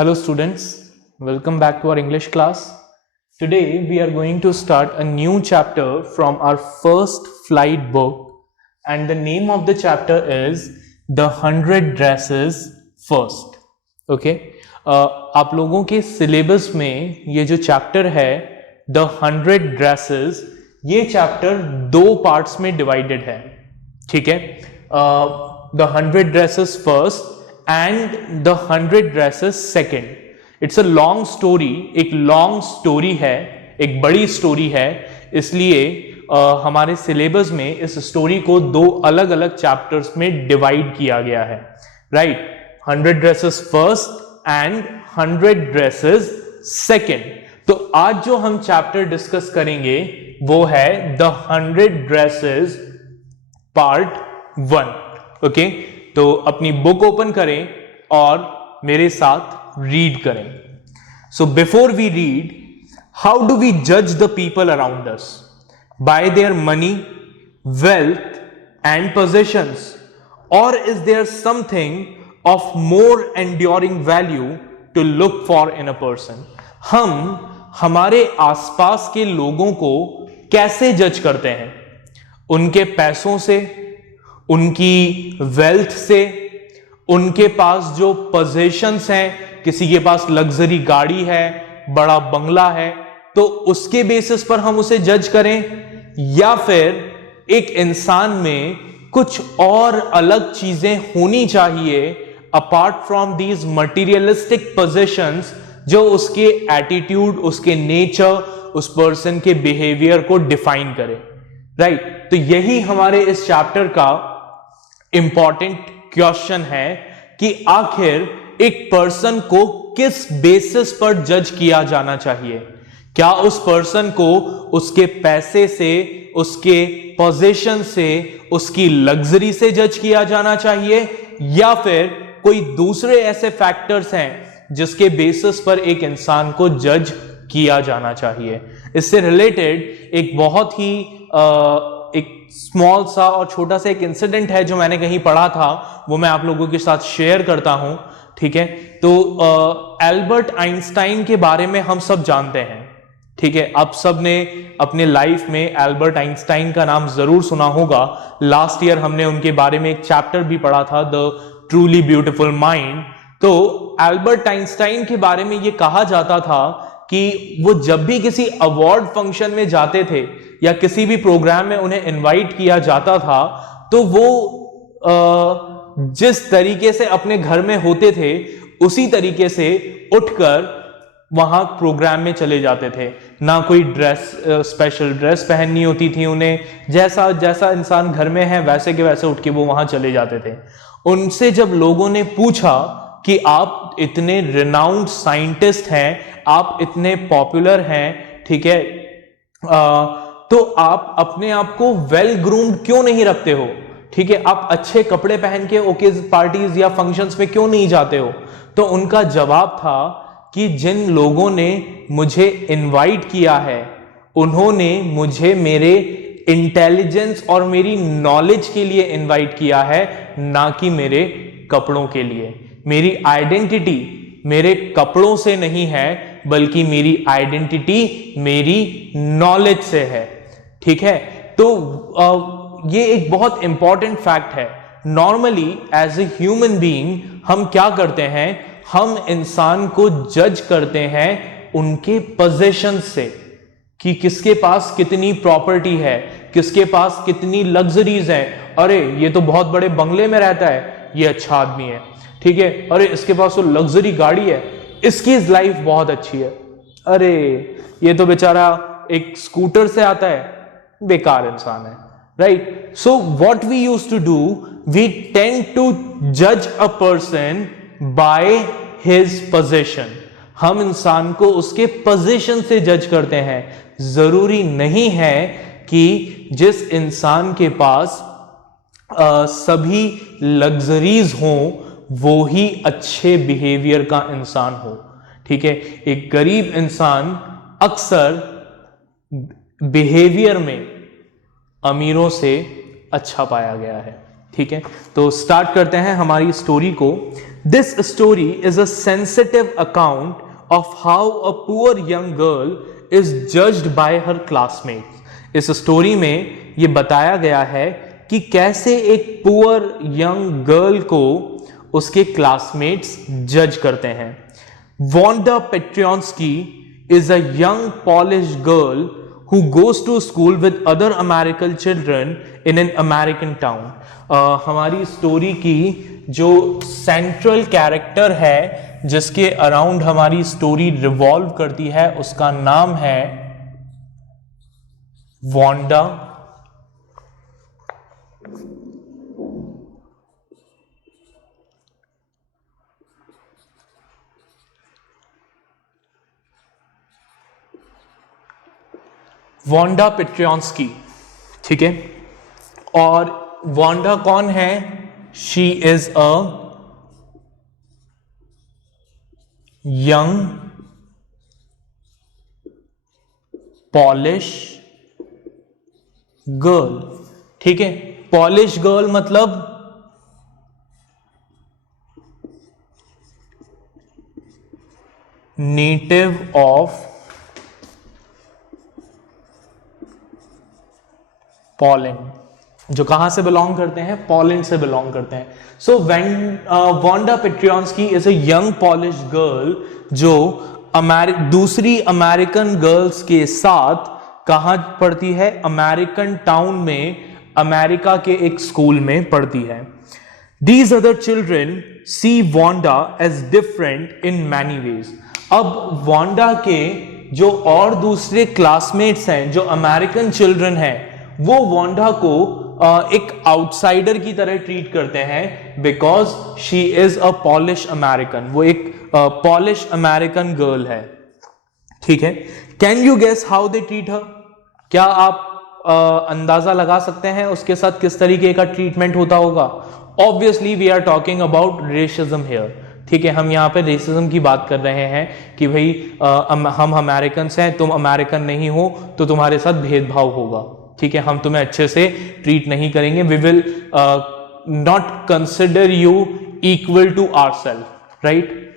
Hello students, welcome back to our English class. Today we are going to start a new chapter from our first flight book and the name of the chapter is The 100 Dresses First. Okay? आप लोगों के syllabus में ये जो chapter है The 100 Dresses, ये chapter दो parts में डिवाइडेड है. ठीक है? The 100 Dresses First and the 100 Dresses Second. It's a long story, एक लॉन्ग स्टोरी है, एक बड़ी स्टोरी है, इसलिए हमारे सिलेबस में इस स्टोरी को दो अलग अलग चैप्टर्स में डिवाइड किया गया है. Right? 100 Dresses First and 100 Dresses Second. तो आज जो हम चैप्टर डिस्कस करेंगे वो है The 100 Dresses Part 1. ओके? तो अपनी बुक ओपन करें और मेरे साथ रीड करें. So before we read, how do we जज the people around us? By their money, wealth and possessions, और is there something of more enduring value to look for in a person? हम हमारे आसपास के लोगों को कैसे जज करते हैं? उनके पैसों से, उनकी वेल्थ से, उनके पास जो पोजेशंस हैं, किसी के पास लग्जरी गाड़ी है, बड़ा बंगला है, तो उसके बेसिस पर हम उसे जज करें, या फिर एक इंसान में कुछ और अलग चीजें होनी चाहिए apart from these materialistic possessions जो उसके एटीट्यूड, उसके नेचर, उस पर्सन के बिहेवियर को डिफाइन करे. राइट? तो यही हमारे इस चैप्टर का इंपॉर्टेंट क्वेश्चन है कि आखिर एक पर्सन को किस बेसिस पर जज किया जाना चाहिए. क्या उस पर्सन को उसके पैसे से, उसके पोजीशन से, उसकी लग्जरी से जज किया जाना चाहिए, या फिर कोई दूसरे ऐसे फैक्टर्स हैं जिसके बेसिस पर एक इंसान को जज किया जाना चाहिए? इससे रिलेटेड एक बहुत ही एक स्मॉल सा और छोटा सा एक इंसिडेंट है जो मैंने कहीं पढ़ा था, वो मैं आप लोगों के साथ शेयर करता हूं. ठीक है? तो एल्बर्ट आइंस्टाइन के बारे में हम सब जानते हैं. ठीक है? आप सब ने अपने लाइफ में एल्बर्ट आइंस्टाइन का नाम जरूर सुना होगा. लास्ट ईयर हमने उनके बारे में एक चैप्टर भी पढ़ा था, द ट्रूली ब्यूटीफुल माइंड. तो एल्बर्ट आइंस्टाइन के बारे में ये कहा जाता था कि वो जब भी किसी अवार्ड फंक्शन में जाते थे या किसी भी प्रोग्राम में उन्हें इनवाइट किया जाता था, तो वो जिस तरीके से अपने घर में होते थे उसी तरीके से उठकर वहां प्रोग्राम में चले जाते थे. ना कोई ड्रेस, स्पेशल ड्रेस पहननी होती थी उन्हें, जैसा जैसा इंसान घर में है वैसे के वैसे उठ के वो वहां चले जाते थे. उनसे जब लोगों ने पूछा कि आप इतने रिनाउंड साइंटिस्ट हैं, आप इतने पॉपुलर हैं, ठीक है, तो आप अपने आप को वेल ग्रूम्ड क्यों नहीं रखते हो? ठीक है, आप अच्छे कपड़े पहन के ओकेज, पार्टीज या फंक्शंस में क्यों नहीं जाते हो? तो उनका जवाब था कि जिन लोगों ने मुझे इनवाइट किया है उन्होंने मुझे मेरे इंटेलिजेंस और मेरी नॉलेज के लिए इनवाइट किया है, ना कि मेरे कपड़ों के लिए. मेरी आइडेंटिटी मेरे कपड़ों से नहीं है, बल्कि मेरी आइडेंटिटी मेरी नॉलेज से है. ठीक है? तो ये एक बहुत इंपॉर्टेंट फैक्ट है. Normally as a human being हम क्या करते हैं? हम इंसान को जज करते हैं उनके पोजेशन से, कि किसके पास कितनी प्रॉपर्टी है, किसके पास कितनी लग्जरीज है. अरे ये तो बहुत बड़े बंगले में रहता है, ये अच्छा आदमी है. ठीक है? अरे इसके पास तो लग्जरी गाड़ी है, इसकी लाइफ बहुत अच्छी है. अरे ये तो बेचारा एक स्कूटर से आता है, बेकार इंसान है. Right? So what we use to do, we tend to जज a person by his position. हम इंसान को उसके पोजीशन से जज करते हैं. जरूरी नहीं है कि जिस इंसान के पास सभी लग्जरीज हों वो ही अच्छे बिहेवियर का इंसान हो. ठीक है? एक गरीब इंसान अक्सर बिहेवियर में अमीरों से अच्छा पाया गया है. ठीक है, तो स्टार्ट करते हैं हमारी स्टोरी को। This story is a sensitive account of how a poor young girl is judged bye her classmates. इस स्टोरी में ये बताया गया है कि कैसे एक पुअर यंग गर्ल को उसके क्लासमेट्स जज करते हैं। Wanda Petronski is a young Polish girl who goes to school with other American children in an American town. हमारी स्टोरी की जो सेंट्रल कैरेक्टर है जिसके अराउंड हमारी स्टोरी रिवॉल्व करती है उसका नाम है वांडा वांडा पेट्रियंस्की। ठीक है, और वांडा कौन है? She is a young Polish girl. ठीक है, पॉलिश गर्ल मतलब नेटिव ऑफ पोलैंड, जो कहां से बिलोंग करते हैं? पोलैंड से बिलोंग करते हैं। So Wanda Petronski is a young Polish girl जो दूसरी अमेरिकन गर्ल्स के साथ कहां पढ़ती है? अमेरिकन टाउन में, अमेरिका के एक स्कूल में पढ़ती है। These other children see Wanda as different in many ways. अब वांडा के जो और दूसरे क्लासमेट्स हैं जो अमेरिकन चिल्ड्रन हैं वो वांडा को एक आउटसाइडर की तरह ट्रीट करते हैं because she is a Polish American. वो एक पॉलिश अमेरिकन गर्ल है। ठीक है, can you guess how they treat her? क्या आप अंदाजा लगा सकते हैं उसके साथ किस तरीके का ट्रीटमेंट होता होगा? Obviously we are talking about racism here. ठीक है, हम यहाँ पे रेसिज्म की बात कर रहे हैं कि भाई हम अमेरिकन हैं, तुम अमेरिकन नहीं हो तो तुम्हारे साथ भेदभाव होगा। ठीक है, हम तुम्हें अच्छे से ट्रीट नहीं करेंगे। We will not consider you equal to ourselves, right?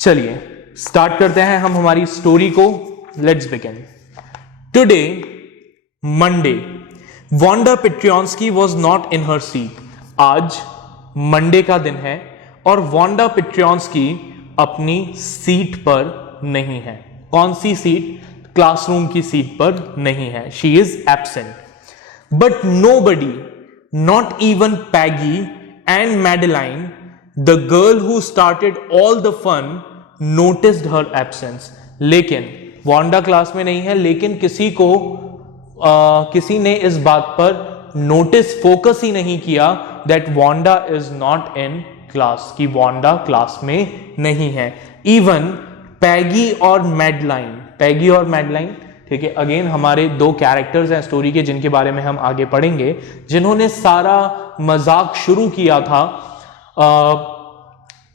चलिए स्टार्ट करते हैं हम हमारी स्टोरी को। Let's begin. Today Monday, Wanda Petronski was not in her seat. आज मंडे का दिन है और वांडा पेट्रियंस्की अपनी सीट पर नहीं है। कौन सी सीट? क्लासरूम की सीट पर नहीं है। She is absent. But nobody, not even Peggy and Madeline, the girl who started all the fun, noticed her absence. लेकिन वांडा क्लास में नहीं है, लेकिन किसी ने इस बात पर नोटिस, फोकस ही नहीं किया that Wanda is not in class, कि वांडा क्लास में नहीं है। इवन पैगी और मैडलाइन, पैगी और मैडलाइन, ठीक है, अगेन हमारे दो कैरेक्टर्स हैं स्टोरी के जिनके बारे में हम आगे पढ़ेंगे, जिन्होंने सारा मजाक शुरू किया था,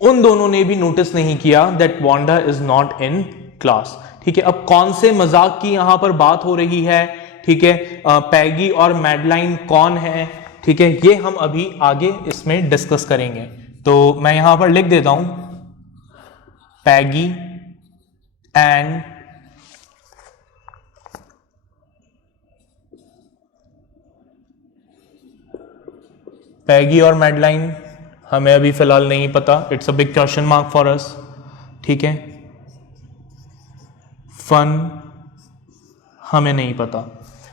उन दोनों ने भी नोटिस नहीं किया that Wanda is not in class. ठीक है, अब कौन से मजाक की यहां पर बात हो रही है? ठीक है, पैगी और मैडलाइन कौन है? ठीक है, ये हम अभी आगे इसमें डिस्कस करेंगे। तो मैं यहां पर लिख देता हूं पैगी एंड पैगी और मैडलाइन हमें अभी फिलहाल नहीं पता। It's a big question mark for us. ठीक है, फन हमें नहीं पता।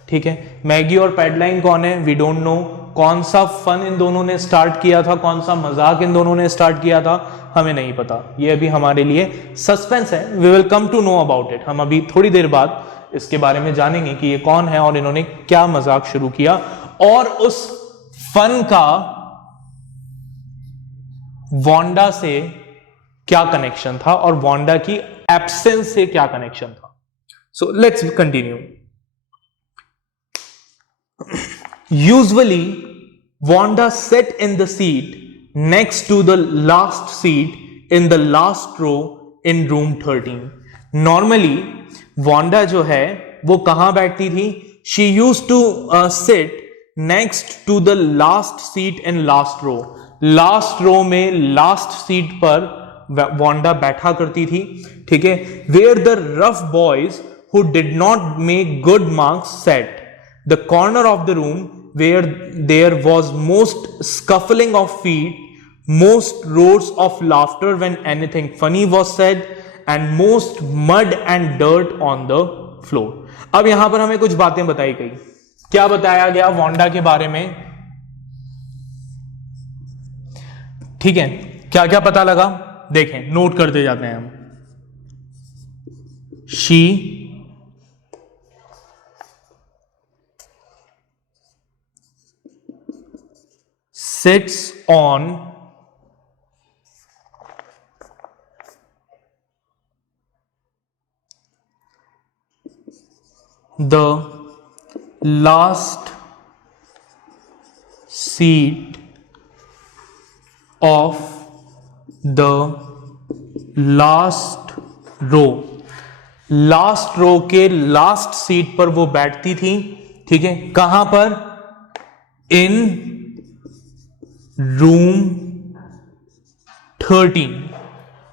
ठीक है, मैगी और पैडलाइन कौन है? We don't know. कौन सा फन इन दोनों ने स्टार्ट किया था, कौन सा मजाक इन दोनों ने स्टार्ट किया था, हमें नहीं पता। ये अभी हमारे लिए सस्पेंस है। We will come to know about it. हम अभी थोड़ी देर बाद इसके बारे में जानेंगे कि ये कौन है और इन्होंने क्या मजाक शुरू किया और उस फन का वांडा से क्या कनेक्शन था और वांडा की एब्सेंस से क्या कनेक्शन था। So let's continue. Usually, Wanda sat in the seat next to the last seat in the last row in room 13. Normally, Wanda जो है वो कहाँ बैठती थी? She used to sit next to the last seat in last row. Last row में last seat पर Wanda बैठा करती थी, ठीक है। Where the rough boys who did not make good marks sat, the corner of the room where there was most scuffling of feet, most roars of laughter when anything funny was said, and most mud and dirt on the floor। अब यहां पर हमें कुछ बातें बताई गई। क्या बताया गया वांडा के बारे में, ठीक है, क्या क्या पता लगा, देखें, नोट करते जाते हैं हम। She sits on the last seat of the last row। Last row के लास्ट सीट पर वो बैठती थी, ठीक है। कहां पर? In room 13।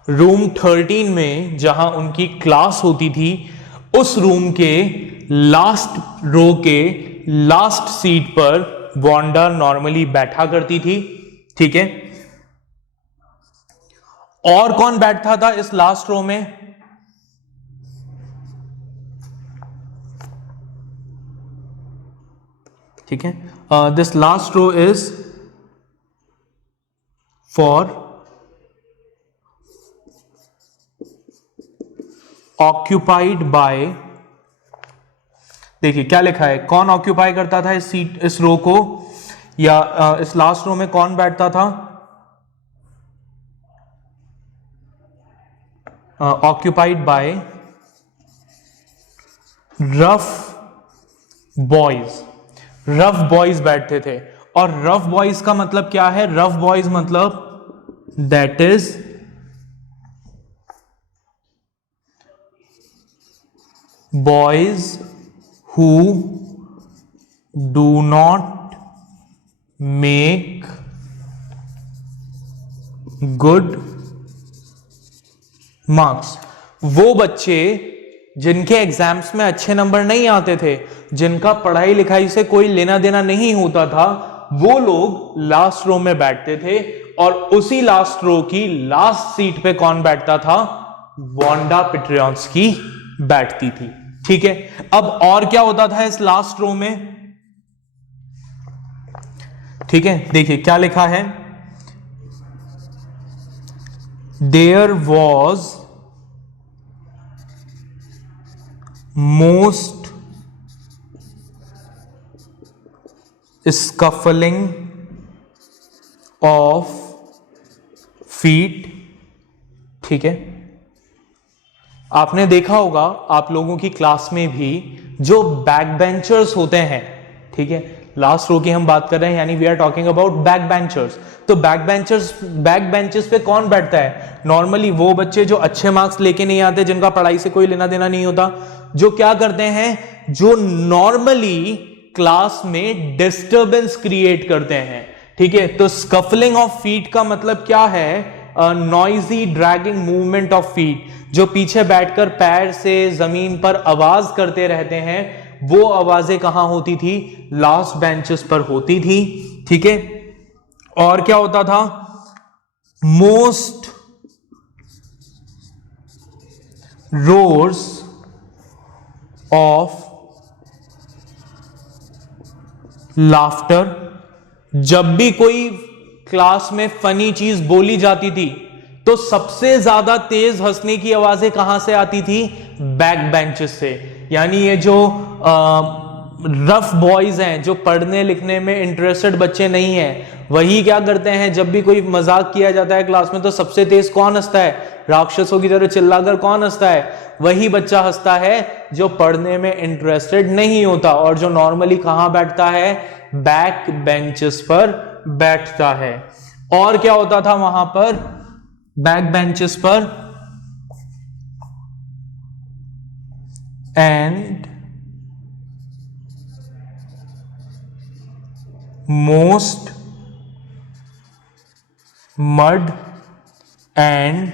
रूम 13 में जहां उनकी क्लास होती थी, उस रूम के लास्ट रो के लास्ट सीट पर वांडा नॉर्मली बैठा करती थी, ठीक है। और कौन बैठता था इस लास्ट रो में? ठीक है, this last row is for occupied by, देखिए क्या लिखा है, कौन ऑक्यूपाई करता था इस सीट, इस रो को, या इस लास्ट रो में कौन बैठता था? Occupied by rough boys. Rough boys बैठते थे। और रफ बॉयज का मतलब क्या है? रफ बॉयज मतलब that is boys who do not make good marks। वो बच्चे जिनके एग्जाम्स में अच्छे नंबर नहीं आते थे, जिनका पढ़ाई लिखाई से कोई लेना देना नहीं होता था, वो लोग लास्ट रो में बैठते थे। और उसी लास्ट रो की लास्ट सीट पे कौन बैठता था? वांडा पेट्रियंस्की बैठती थी, ठीक है। अब और क्या होता था इस लास्ट रो में, ठीक है, देखिए क्या लिखा है, there was most scuffling of feet, ठीक है। आपने देखा होगा आप लोगों की क्लास में भी जो बैक बेंचर्स होते हैं, ठीक है, लास्ट रो की हम बात कर रहे हैं, यानी we are talking about back benchers. तो बैक बेंचेस पे कौन बैठता है? नॉर्मली वो बच्चे जो अच्छे मार्क्स लेके नहीं आते, जिनका पढ़ाई से कोई लेना देना नहीं होता, जो क्या करते हैं, जो नॉर्मली क्लास में डिस्टर्बेंस क्रिएट करते हैं, ठीक है। तो स्कफलिंग ऑफ फीट का मतलब क्या है? Noisy dragging movement of feet. जो पीछे बैठकर पैर से जमीन पर आवाज करते रहते हैं, वो आवाजें कहां होती थी? लास्ट बेंचेस पर होती थी, ठीक है। और क्या होता था? Most roars of laughter. जब भी कोई क्लास में फनी चीज बोली जाती थी, तो सबसे ज्यादा तेज हंसने की आवाजें कहां से आती थी? बैक बेंचेस से। यानी ये जो रफ बॉयज हैं, जो पढ़ने लिखने में इंटरेस्टेड बच्चे नहीं हैं, वही क्या करते हैं, जब भी कोई मजाक किया जाता है क्लास में, तो सबसे तेज कौन हंसता है? राक्षसों की तरह चिल्लाकर कौन हंसता है? वही बच्चा हंसता है जो पढ़ने में इंटरेस्टेड नहीं होता, और जो नॉर्मली कहां बैठता है? बैक बेंचेस पर बैठता है। और क्या होता था वहां पर बैक बेंचेस पर? And most mud and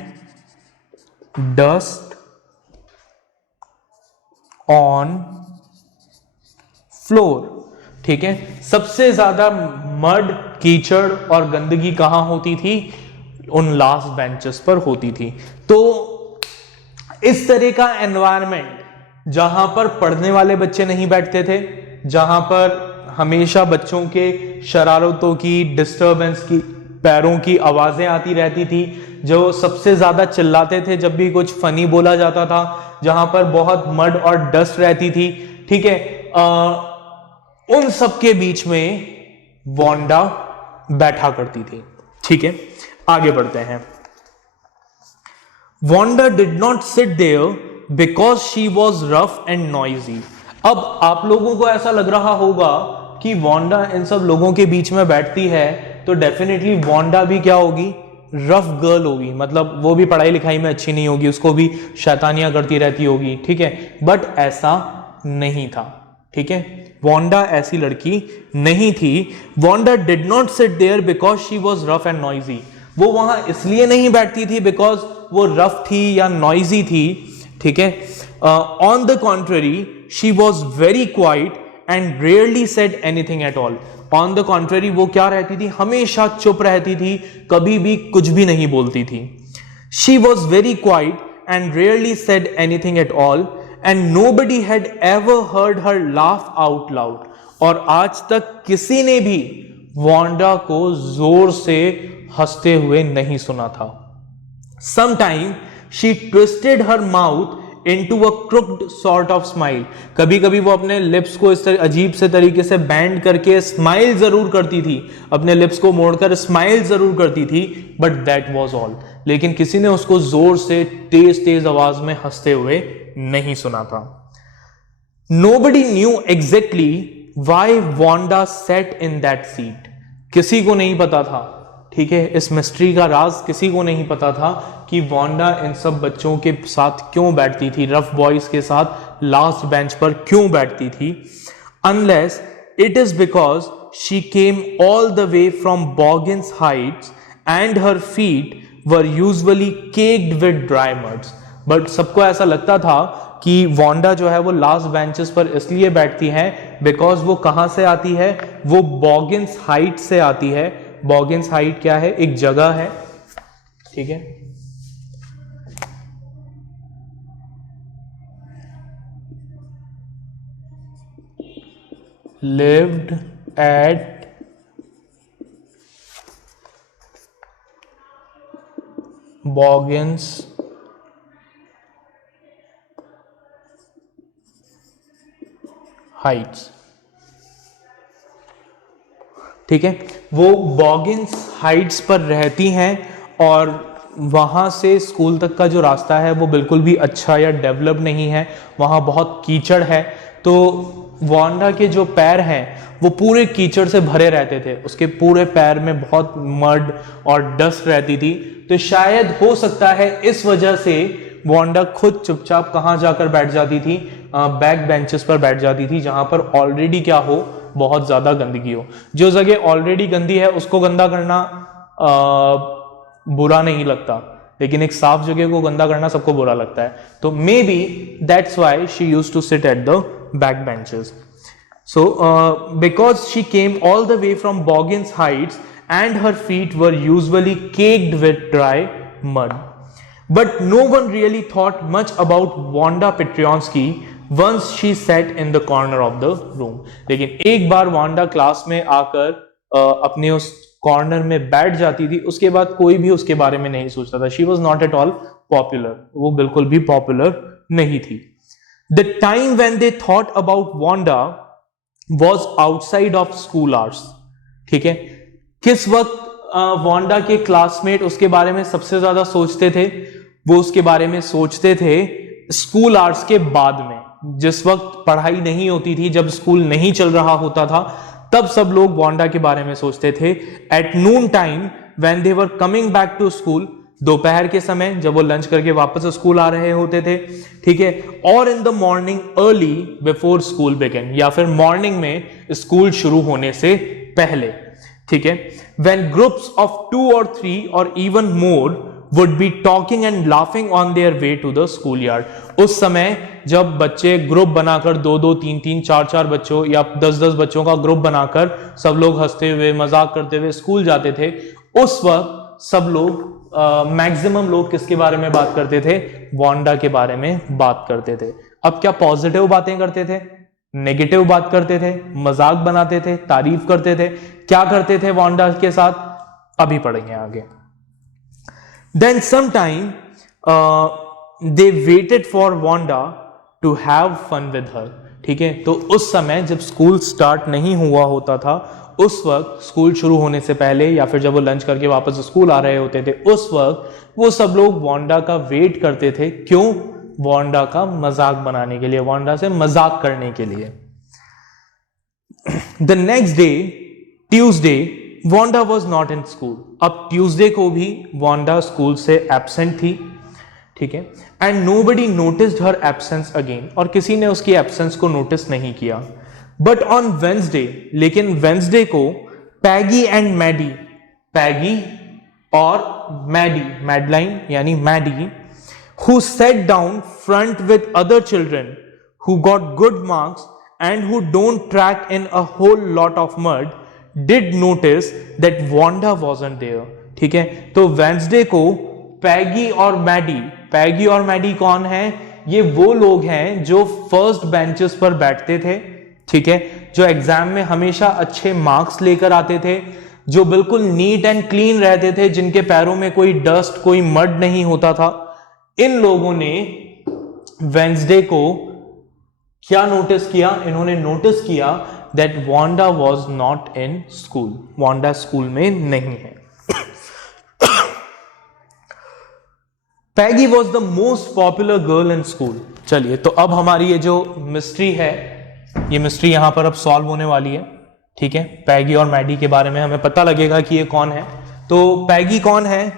dust on floor. ठीक है, सबसे ज्यादा मड, कीचड़ और गंदगी कहां होती थी? उन लास्ट बेंचेस पर होती थी। तो इस तरह का एनवायरनमेंट जहां पर पढ़ने वाले बच्चे नहीं बैठते थे, जहां पर हमेशा बच्चों के शरारतों की, डिस्टर्बेंस की, पैरों की आवाजें आती रहती थी, जो सबसे ज्यादा चिल्लाते थे जब भी कुछ फनी बोला जाता था, जहां पर बहुत मड और डस्ट रहती थी। ठीक है, उन सब के बीच में वांडा बैठा करती थी। ठीक है, आगे बढ़ते हैं। Wanda did not sit there because she was rough and noisy. अब आप लोगों को ऐसा लग रहा होगा कि वांडा इन सब लोगों के बीच में बैठती है तो डेफिनेटली वांडा भी क्या होगी? रफ गर्ल होगी, मतलब वो भी पढ़ाई लिखाई में अच्छी नहीं होगी, उसको भी शैतानियां करती रहती होगी। ठीक है, बट ऐसा नहीं था। ठीक है, वांडा ऐसी लड़की नहीं थी। Wanda did not sit there because she was rough and noisy. वो वहां इसलिए नहीं बैठती थी बिकॉज वो रफ थी या नॉइजी थी। ठीक है, on the contrary she was very quiet and rarely said anything at all. On the contrary वो क्या रहती थी? हमेशा चुप रहती थी, कभी भी कुछ भी नहीं बोलती थी। She was very quiet and rarely said anything at all and nobody had ever heard her laugh out loud. और आज तक किसी ने भी वांडा को जोर से हंसते हुए नहीं सुना था। Sometime she twisted her mouth into a crooked sort of smile. कभी कभी वो अपने लिप्स को इस तरह अजीब से तरीके से बैंड करके स्माइल जरूर करती थी, अपने लिप्स को मोड़कर स्माइल जरूर करती थी, बट दैट वाज ऑल। लेकिन किसी ने उसको जोर से तेज तेज आवाज में हंसते हुए नहीं सुना था। Nobody knew exactly why Wanda sat in that seat. किसी को नहीं पता था। ठीक है, इस मिस्ट्री का राज किसी को नहीं पता था कि वांडा इन सब बच्चों के साथ क्यों बैठती थी, रफ बॉयज के साथ लास्ट बेंच पर क्यों बैठती थी। Unless it is because she came all the way from Boggins Heights and her feet were usually caked with dry muds. But सबको ऐसा लगता था कि वांडा जो है वो लास्ट बेंचेस पर इसलिए बैठती है बिकॉज वो कहां से आती है? वो बॉगिन्स हाइट से आती है। बॉगिन्स हाइट क्या है? एक जगह है। ठीक है, lived at Boggins Heights। ठीक है, वो बॉगिन्स हाइट्स पर रहती हैं और वहाँ से स्कूल तक का जो रास्ता है वो बिल्कुल भी अच्छा या डेवलप नहीं है, वहाँ बहुत कीचड़ है। तो वांडा के जो पैर हैं वो पूरे कीचड़ से भरे रहते थे, उसके पूरे पैर में बहुत मड और डस्ट रहती थी। तो शायद हो सकता है इस वजह से वांडा खुद चुपचाप कहाँ जाकर बैठ जाती थी? बैक बेंचेस पर बैठ जाती थी, जहां पर ऑलरेडी क्या हो? बहुत ज्यादा गंदगी हो। जो जगह ऑलरेडी गंदी है उसको गंदा करना बुरा नहीं लगता, लेकिन एक साफ जगह को गंदा करना सबको बुरा लगता है। तो maybe that's why she used to sit at the back benches. So because she came all the way from Boggins Heights and her feet were usually caked with dry mud. But no one really thought much about Wanda Petronsky once she sat in the corner of the room. लेकिन एक बार Wanda class में आकर अपने उस corner में बैठ जाती थी, उसके बाद कोई भी उसके बारे में नहीं सोचता था। She was not at all popular. वो बिल्कुल भी पॉपुलर नहीं थी। The time when they thought about Wanda was outside of school hours. ठीक है, किस वक्त वांडा के क्लासमेट उसके बारे में सबसे ज्यादा सोचते थे? वो उसके बारे में सोचते थे स्कूल आवर्स के बाद में, जिस वक्त पढ़ाई नहीं होती थी, जब स्कूल नहीं चल रहा होता था, तब सब लोग वांडा के बारे में सोचते थे। At noon time when they were coming back to school, दोपहर के समय जब वो लंच करके वापस स्कूल आ रहे होते थे। ठीक है, और in the morning early before school begin, या फिर मॉर्निंग में स्कूल शुरू होने से पहले, ठीक है। When groups of 2 or 3 or even more would be talking and laughing on their way to the schoolyard. उस समय जब बच्चे ग्रुप बनाकर 2-2, 3-3, 4-4 बच्चों या 10-10 बच्चों का ग्रुप बनाकर सब लोग हंसते हुए मजाक करते हुए स्कूल जाते थे, उस वक्त सब लोग मैक्सिमम लोग किसके बारे में बात करते थे? वांडा के बारे में बात करते थे। अब क्या पॉजिटिव बातें करते थे, नेगेटिव बात करते थे, मजाक बनाते थे, तारीफ करते थे, क्या करते थे वांडा के साथ? अभी पढ़ेंगे आगे। Then sometime they waited for Wanda to have fun with her, ठीक है। तो उस समय जब स्कूल स्टार्ट नहीं हुआ होता था, उस वक्त स्कूल शुरू होने से पहले या फिर जब वो लंच करके वापस स्कूल आ रहे होते थे, उस वक्त वो सब लोग वांडा का वेट करते थे। क्यों? वांडा का मजाक बनाने के लिए, वांडा से मजाक करने के लिए। The next day, Tuesday, Wanda was not in school. अब ट्यूसडे को भी वांडा स्कूल से एब्सेंट थी, ठीक है। And nobody noticed her absence again, और किसी ने उसकी एब्सेंस को नोटिस नहीं किया। बट ऑन वेंसडे, लेकिन वेंसडे को पैगी एंड मैडी, पैगी और मैडी, मैडलाइन यानी Maddie, who sat down front with other children who got good marks and who don't track in a whole lot of mud, did notice that Wanda wasn't there, ठीक है। तो Wednesday को पैगी और Maddie, पैगी और Maddie कौन है? ये वो लोग हैं जो फर्स्ट बेंचेस पर बैठते थे, ठीक है, जो एग्जाम में हमेशा अच्छे मार्क्स लेकर आते थे, जो बिल्कुल नीट एंड क्लीन रहते थे, जिनके पैरों में कोई डस्ट, कोई मड नहीं होता था। इन लोगों ने वेंसडे को क्या नोटिस किया? इन्होंने नोटिस किया that Wanda was not in school, Wanda school में नहीं है। Peggy was the most popular girl in school. चलिए, तो अब हमारी ये जो मिस्ट्री है, ये मिस्ट्री यहां पर अब सॉल्व होने वाली है, ठीक है। पैगी और मैडी के बारे में हमें पता लगेगा कि ये कौन है। तो पैगी कौन है?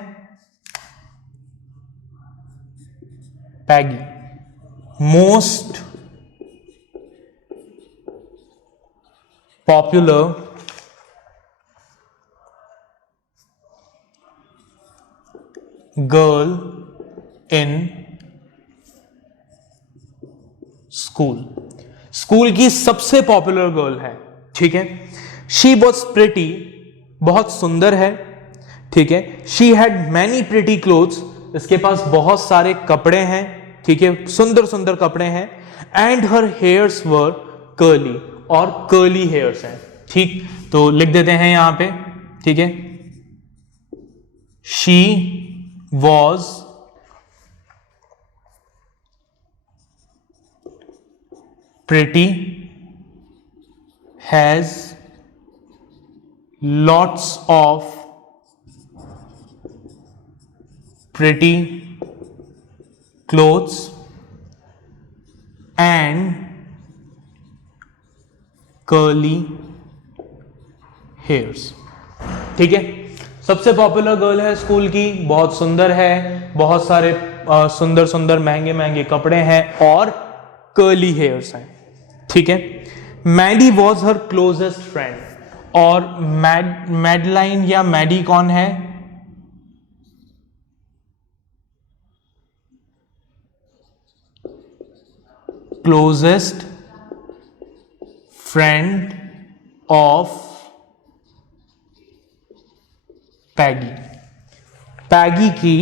Peggy, most popular girl in school, school की सबसे पॉपुलर गर्ल है, ठीक है। शी वॉज प्रिटी, बहुत सुंदर है, ठीक है। She had many pretty clothes, इसके पास बहुत सारे कपड़े हैं, ठीक है, सुंदर सुंदर कपड़े हैं। And her hairs were curly, और कर्ली हेयर्स हैं, ठीक। तो लिख देते हैं यहां पे, ठीक है। She was pretty, has lots of pretty clothes and curly hairs, ठीक है। सबसे पॉपुलर गर्ल है स्कूल की, बहुत सुंदर है, बहुत सारे सुंदर सुंदर महंगे महंगे कपड़े हैं और कर्ली हेयर्स हैं, ठीक है। Maddy was her closest friend, और मैडलाइन या मैडी कौन है? Closest friend of Peggy, Peggy की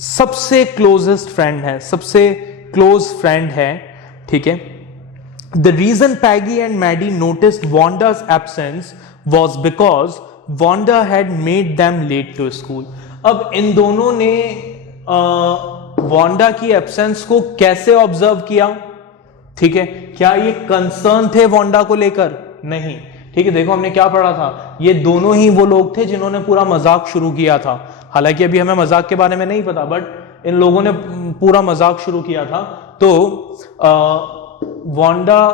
सबसे क्लोजेस्ट फ्रेंड है, सबसे क्लोज फ्रेंड है, ठीक है। The reason Peggy and Maddie noticed Wanda's absence was because Wanda had made them late to school. अब इन दोनों ने वांडा की एब्सेंस को कैसे ऑब्जर्व किया? ठीक है, क्या ये कंसर्न थे वांडा को लेकर? नहीं, ठीक है। देखो हमने क्या पढ़ा था, ये दोनों ही वो लोग थे जिन्होंने पूरा मजाक शुरू किया था। हालांकि अभी हमें मजाक के बारे में नहीं पता, बट इन लोगों ने पूरा मजाक शुरू किया था। तो वांडा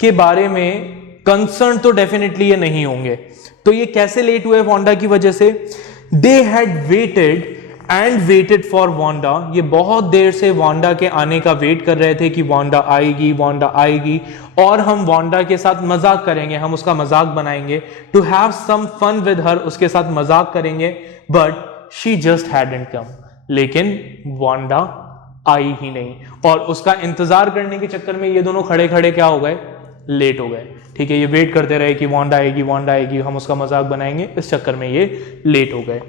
के बारे में कंसर्न तो डेफिनेटली ये नहीं होंगे। तो ये कैसे लेट हुए वांडा की वजह से? They had weighted and waited for Wanda, ये बहुत देर से वांडा के आने का वेट कर रहे थे कि वांडा आएगी, वांडा आएगी और हम वांडा के साथ मजाक करेंगे, हम उसका मजाक बनाएंगे, to have some fun with her, उसके साथ मजाक करेंगे, but she just hadn't come, लेकिन वांडा आई ही नहीं। और उसका इंतजार करने के चक्कर में ये दोनों खड़े खड़े क्या हो गए, लेट हो गए। ठीक है, ये वेट करते रहे कि वांडा आएगी, वांडा आएगी, हम उसका मजाक बनाएंगे, इस चक्कर में ये लेट हो गए।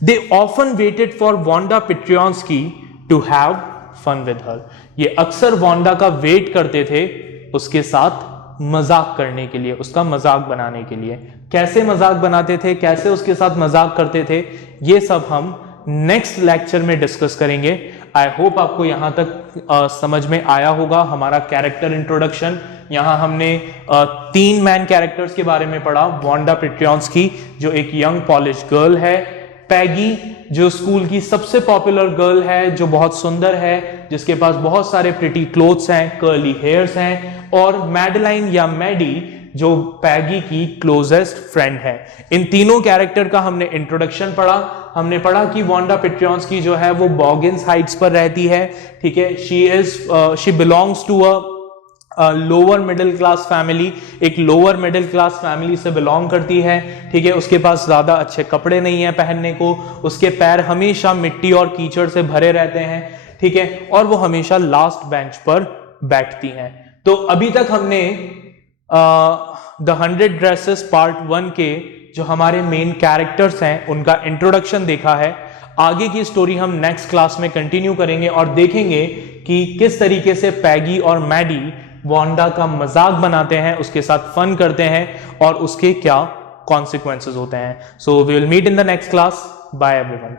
They often waited for Wanda Petronsky to have fun with her. ये अक्सर वांडा का वेट करते थे उसके साथ मजाक करने के लिए, उसका मजाक बनाने के लिए। कैसे मजाक बनाते थे, कैसे उसके साथ मजाक करते थे, ये सब हम नेक्स्ट लेक्चर में डिस्कस करेंगे। आई होप आपको यहां तक समझ में आया होगा हमारा कैरेक्टर इंट्रोडक्शन। यहां हमने 3 मैन कैरेक्टर्स के बारे में पढ़ा। वांडा पेट्रियंस्की जो एक यंग पॉलिश गर्ल है, पैगी जो स्कूल की सबसे पॉपुलर गर्ल है, जो बहुत सुंदर है, जिसके पास बहुत सारे प्रिटी क्लोथ्स हैं, कर्ली हेयर्स हैं, और मैडलाइन या मैडी जो पैगी की क्लोजेस्ट फ्रेंड है। इन तीनों कैरेक्टर का हमने इंट्रोडक्शन पढ़ा। हमने पढ़ा कि वांडा पेट्रियंस्की जो है वो बॉगिन्स हाइट्स पर रहती है। ठीक है, she belongs to lower middle class family, एक लोअर मिडिल क्लास फैमिली से बिलोंग करती है। ठीक है, उसके पास ज्यादा अच्छे कपड़े नहीं है पहनने को, उसके पैर हमेशा मिट्टी और कीचड़ से भरे रहते हैं। ठीक है, और वो हमेशा लास्ट बेंच पर बैठती हैं। तो अभी तक हमने द 100 ड्रेसेस पार्ट 1 के जो हमारे मेन कैरेक्टर्स हैं उनका इंट्रोडक्शन देखा है। आगे की स्टोरी हम नेक्स्ट क्लास में कंटिन्यू करेंगे और देखेंगे कि किस तरीके से पैगी और मैडी वांडा का मजाक बनाते हैं, उसके साथ फन करते हैं और उसके क्या कॉन्सिक्वेंसेस होते हैं। So we will meet in the next class. Bye everyone.